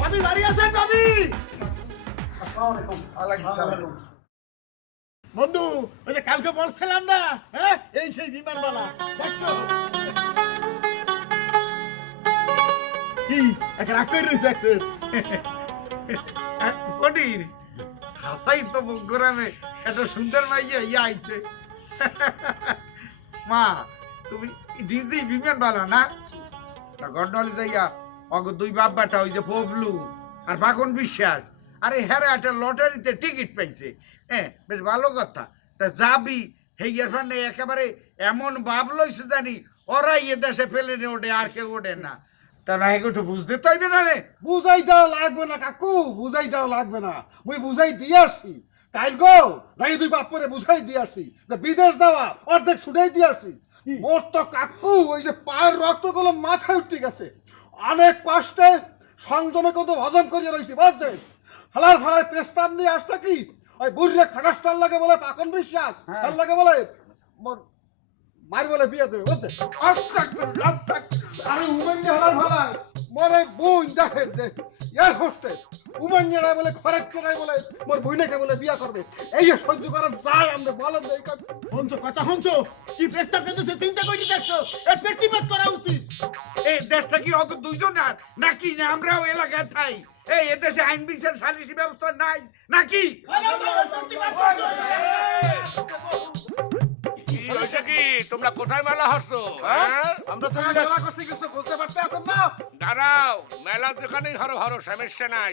ভাবি বাড়ি আছেন ভাবি? বন্ধু ওই যে কালকে বলছিলাম না, হ্যাঁ এই সেই বিমানবালা দেখছো কি একটা রাগ করে রয়েছে একটা ফটির হাসাই তো গ্রামে একটা সুন্দর মাইয়া ইয়া আইছে। মা তুমি ডিজি বিমান বালা না গন্ডলে যাইয়া অগ দুই বাপ বাটা ওই যে পবলু আর ফাগুন বিশ্বাস আরে হ্যাঁ একটা লটারিতে টিকিট পাইছে। হ্যাঁ বেশ ভালো কথা, তা যাবি হেয়ার ফান্ডে একেবারে এমন ভাব লইছে জানি ওরা ইয়ে দেশে ফেলে নে ওঠে আর কেউ ওঠে না। তা না একটু বুঝতে তো হইবে না রে। বুঝাই দেওয়া লাগবে না কাকু, বুঝাই দেওয়া লাগবে না, মুই বুঝাই দিয়ে আসছি। কাইল গো যাই দুই বাপ করে বুঝাই দিয়ে আসছি যে বিদেশ যাওয়া অর্ধেক ছুটাই দিয়ে আসছি। মোর তো কাকু ওই যে পায়ের রক্তগুলো মাথায় উঠে গেছে, অনেক কষ্টে সংযমে কত হজম করিয়ে রয়েছি বুঝছেন। হালার ফালায় পেস্তাম নিয়ে আসছে কি ওই বুড়িয়ে খাটাস্টার লাগে বলে পাকন বিশ্বাস, তার লাগে বলে মার বলে বিয়ে দেবে বুঝছেন। আরে উমেন্যা হালার ফালায় মরে বোন দেখেন যে এয়ার হোস্টেস উমেন্যারা বলে খরেক্টরাই বলে মোর বইনাকে বলে বিয়া করবে, এই যে সহ্য করা যায় আমরা বলেন এই বন্ধু কথা শুনতো কি প্রস্তাব পেতেছে চিন্তা করে দেখছো এর পেটিপাত করা উচিত। এই দেশটা কি অত দুইজন আর নাকি না আমরাও এলাকায় থাই? এই এদেশে আইন বিচার সালিসি ব্যবস্থা নাই নাকি? কি তোমরা কোথায় মেলা হচ্ছো? আমরা তো মেলা করছি কিছু বলতে পারতে আছেন না। দাঁড়াও, মেলা যেখানেই হরো হরো সমস্যা নাই।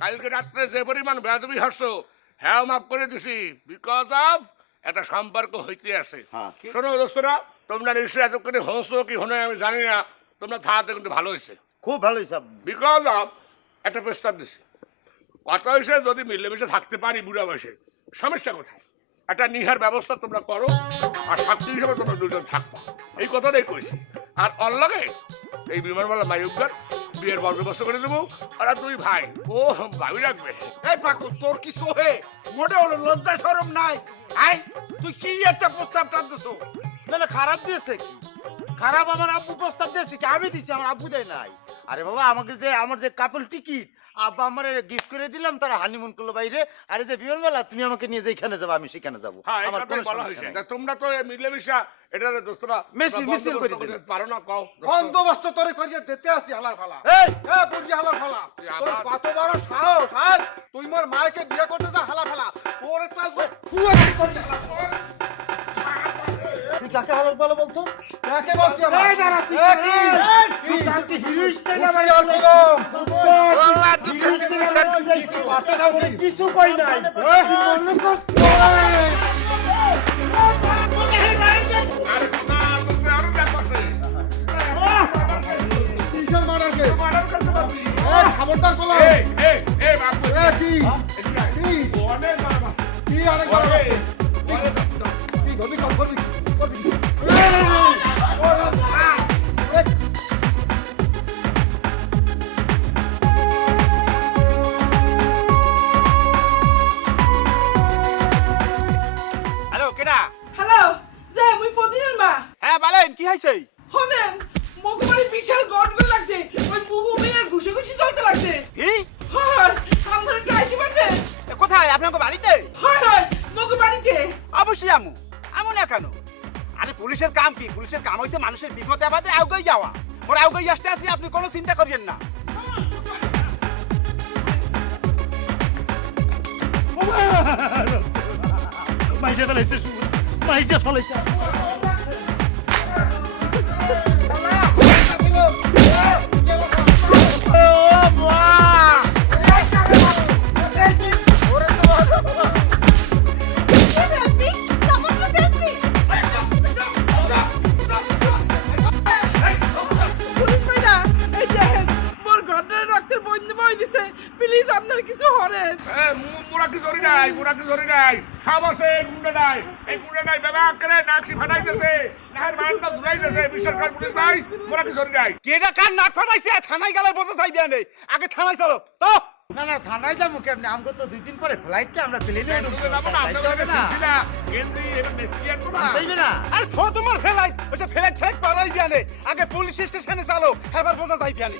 কালকে রাত্রে যে পরিমাণ বেয়াদবি হচ্ছো হ্যাঁ মাফ করে দিছি, বিকজ অফ একটা সম্পর্ক হইতে আছে। শোনো দোস্তরা, তোমরা নিশ্চয়ই এতক্ষণে হংস কি হনে আমি জানি না, তোমরা থাকাতে কিন্তু ভালো হয়েছে, খুব ভালো হিসাব। বিকজ অফ একটা প্রস্তাব দিছি। কথা হয়েছে যদি মিলেমিশে থাকতে পারি বুড়া বয়সে, সমস্যা কোথায়? একটা নিহার ব্যবস্থা তোমরা করো আর সাক্ষী হিসেবে তোমরা দুজন থাকবা, এই কথাটাই কইছি। আর অল্লাগে এই বিমানবালা মাইউকার বিয়ের বর ব্যবস্থা করে দেবো। ওরা দুই ভাই ও ভাবি রাখবে। এই পাকু তোর কি সোহে মোটে হলো লজ্জা শরম নাই? আই তুই কি একটা প্রস্তাব টানতেছো? না না খারাপ দিয়েছে কি? খারাপ আমার আব্বু প্রস্তাব দিয়েছে কি? আমি দিছি, আমার আব্বু দেয় নাই। আরে বাবা আমাকে যে আমার যে কাপল টিকিট আব্বা আমার গিফট করে দিলাম, তারা হানিমুন করলো বাইরে। আরে যে বিমানবেলা তুমি আমাকে নিয়ে যেখানে যাবো আমি সেখানে যাবো। হ্যাঁ, আমার কোনো বলা সমস্যা হয়েছে নাই। তোমরা তো মিলেমিশা এটা দোস্তরা মিছিল করে দিবে। পারো না কও। বন্দোবস্ত তোরে করিয়ে দিতে আসি হালার ফালা। এই এ বুড়ি হালার ফালা, তোর কত বড় সাহস আজ তুই মোর মাকে বিয়ে করতে যা হালা ফালা, তোরে তো আজ খুয়া করে তুই কাকে হালার ফালা বলছো? কাকে বলছি আমি? এই দাঁড়া তুই কি তুই কালকে হিরো স্টাইল আমার কলম আল্লাহ তুই পারতে যাও বলি কিছু কই নাই। এই মনে করছ কিসের মারাকে এই খবরদার কলম কি কি আরেক বার কি গবি করবি হ্যালো কেডা? হ্যালো যে মুই পদিনের মা। হ্যাঁ বলেন কি হইছে? হনেন মগবাড়ি বিশাল গড়গড় লাগছে, ওই বুবু মেয়ের ঘুষে ঘুষি চলতে লাগছে। কি? হয় আমরা একটু আইতে পারবেন? কোথায়? আপনার বাড়িতে? হয় মগবাড়িতে। অবশ্যই আমু না কেন? আরে পুলিশের কাম কি? পুলিশের কাম হইছে মানুষের বিপদে আপদে আউগাই যাওয়া। ওর আউগাই আসতে আসি, আপনি কোনো চিন্তা করিয়েন না। মাইকে ফেলাইছে মাইকে ফেলাইছে পুলিশ ভাইরা এই দেখেন মোর ঘটনার রক্তের বন্যা বই দিছে, প্লিজ আপনার কিছু হরেন। মুরা কি ধরি নাই সব আছে গুন্ডা নাই, এই গুন্ডা নাই বাবা করে নাকশি ফাটাইতেছে, নাহের মানটা ধুলাইতেছে। বিসরকার পুলিশ ভাই মুরা কি ধরি নাই। কেডা কার নাক ফাটাইছে? থানায় গেলে বোঝা যাইবে না, আগে থানায় চলো তো। না না থানায় যাবো কেমনে? আমরা তো 2 দিন পরে ফ্লাইটটা আমরা প্লেনে যাইবে না। আরে থো তোমার ফ্লাইট, ওই ফ্লাইট ছেক পারাই জানে, আগে পুলিশ স্টেশনে চলো, এবার বোঝা যাইবে না।